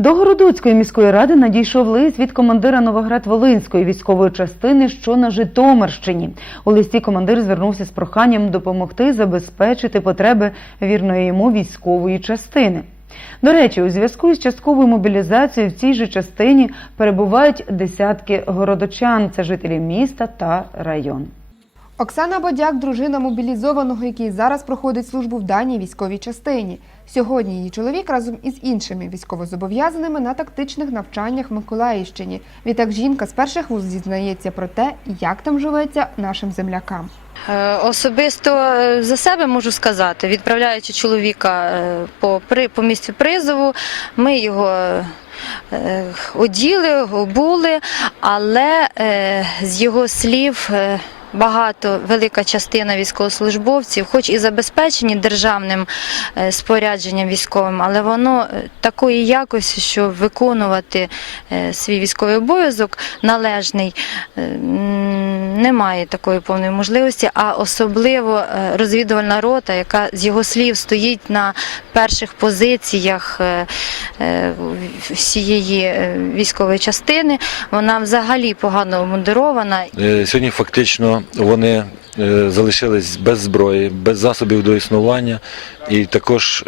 До Городоцької міської ради надійшов лист від командира Новоград-Волинської військової частини, що на Житомирщині. У листі командир звернувся з проханням допомогти забезпечити потреби вірної йому військової частини. До речі, у зв'язку із частковою мобілізацією в цій же частині перебувають десятки городочан, це жителі міста та району. Оксана Бодяк, дружина мобілізованого, який зараз проходить службу в даній військовій частині. Сьогодні її чоловік разом із іншими військовозобов'язаними на тактичних навчаннях в Миколаївщині. Відтак жінка з перших вуз зізнається про те, як там живеться нашим землякам. Е, Особисто е, за себе можу сказати, відправляючи чоловіка е, по, при, по місцю призову, ми його оділи, обули, але з його слів. Багато велика частина військовослужбовців, хоч і забезпечені державним е, спорядженням військовим, але воно е, такої якості, що виконувати е, свій військовий обов'язок належний немає такої повної можливості, а особливо е, розвідувальна рота, яка з його слів стоїть на перших позиціях е, е, всієї військової частини, вона взагалі погано обмундирована. Сьогодні фактично вони залишились без зброї, без засобів до існування, і також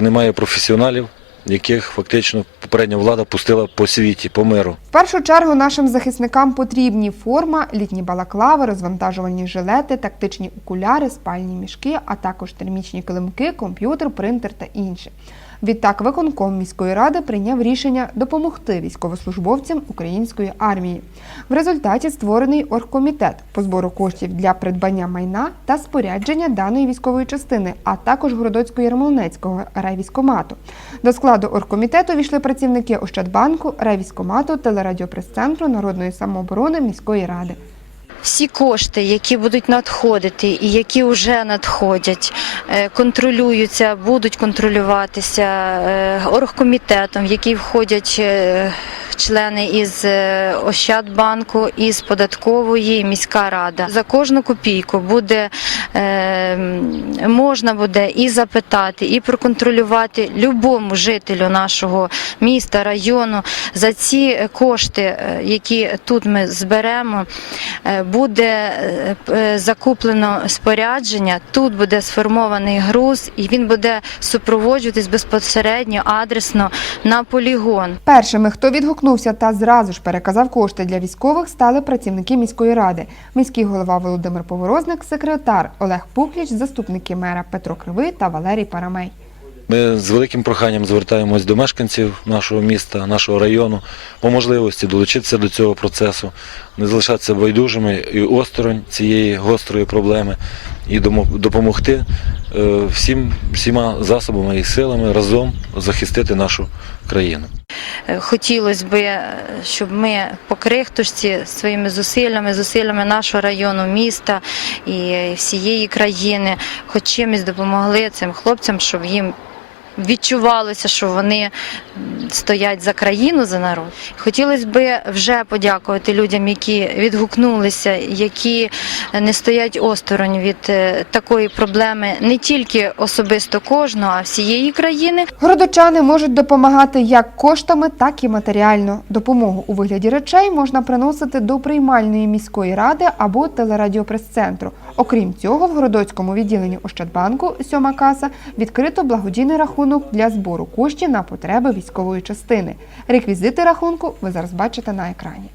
немає професіоналів, яких фактично попередня влада пустила по світі, по миру. В першу чергу нашим захисникам потрібні форма, літні балаклави, розвантажувальні жилети, тактичні окуляри, спальні мішки, а також термічні килимки, комп'ютер, принтер та інше. Відтак, виконком міської ради прийняв рішення допомогти військовослужбовцям української армії. В результаті створений оргкомітет по збору коштів для придбання майна та спорядження даної військової частини, а також Городоцького Ярмолинецького райвійськомату. До складу оргкомітету війшли працівники Ощадбанку, райвійськомату, телерадіопрес-центру народної самооборони міської ради. Всі кошти, які будуть надходити і які вже надходять, е, контролюються, будуть контролюватися е, оргкомітетом, в який входять е, члени із е, Ощадбанку, із податкової міська рада. За кожну копійку буде е, можна буде і запитати, і проконтролювати любому жителю нашого міста, району за ці кошти, е, які тут ми зберемо. Буде закуплено спорядження, тут буде сформований груз, і він буде супроводжуватись безпосередньо адресно на полігон. Першими, хто відгукнувся та зразу ж переказав кошти для військових, стали працівники міської ради. Міський голова Володимир Поворозник, секретар Олег Пухліч, заступники мера Петро Кривий та Валерій Парамей. Ми з великим проханням звертаємось до мешканців нашого міста, нашого району, по можливості долучитися до цього процесу, не залишатися байдужими і осторонь цієї гострої проблеми, і допомогти е, всім, всіма засобами і силами разом захистити нашу країну. Е, Хотілося б, е, щоб ми по крихтушці своїми зусиллями, зусиллями нашого району, міста і е, всієї країни, хоч чимось допомогли цим хлопцям, щоб їм відчувалося, що вони стоять за країну, за народ. Хотілося б вже подякувати людям, які відгукнулися, які не стоять осторонь від е, такої проблеми не тільки особисто кожного, а всієї країни. Городочани можуть допомагати як коштами, так і матеріально. Допомогу у вигляді речей можна приносити до приймальної міської ради або телерадіопрес-центру. Окрім цього, в Городоцькому відділенні Ощадбанку сьома каса відкрито благодійний рахунок для збору коштів на потреби військової частини. Реквізити рахунку ви зараз бачите на екрані.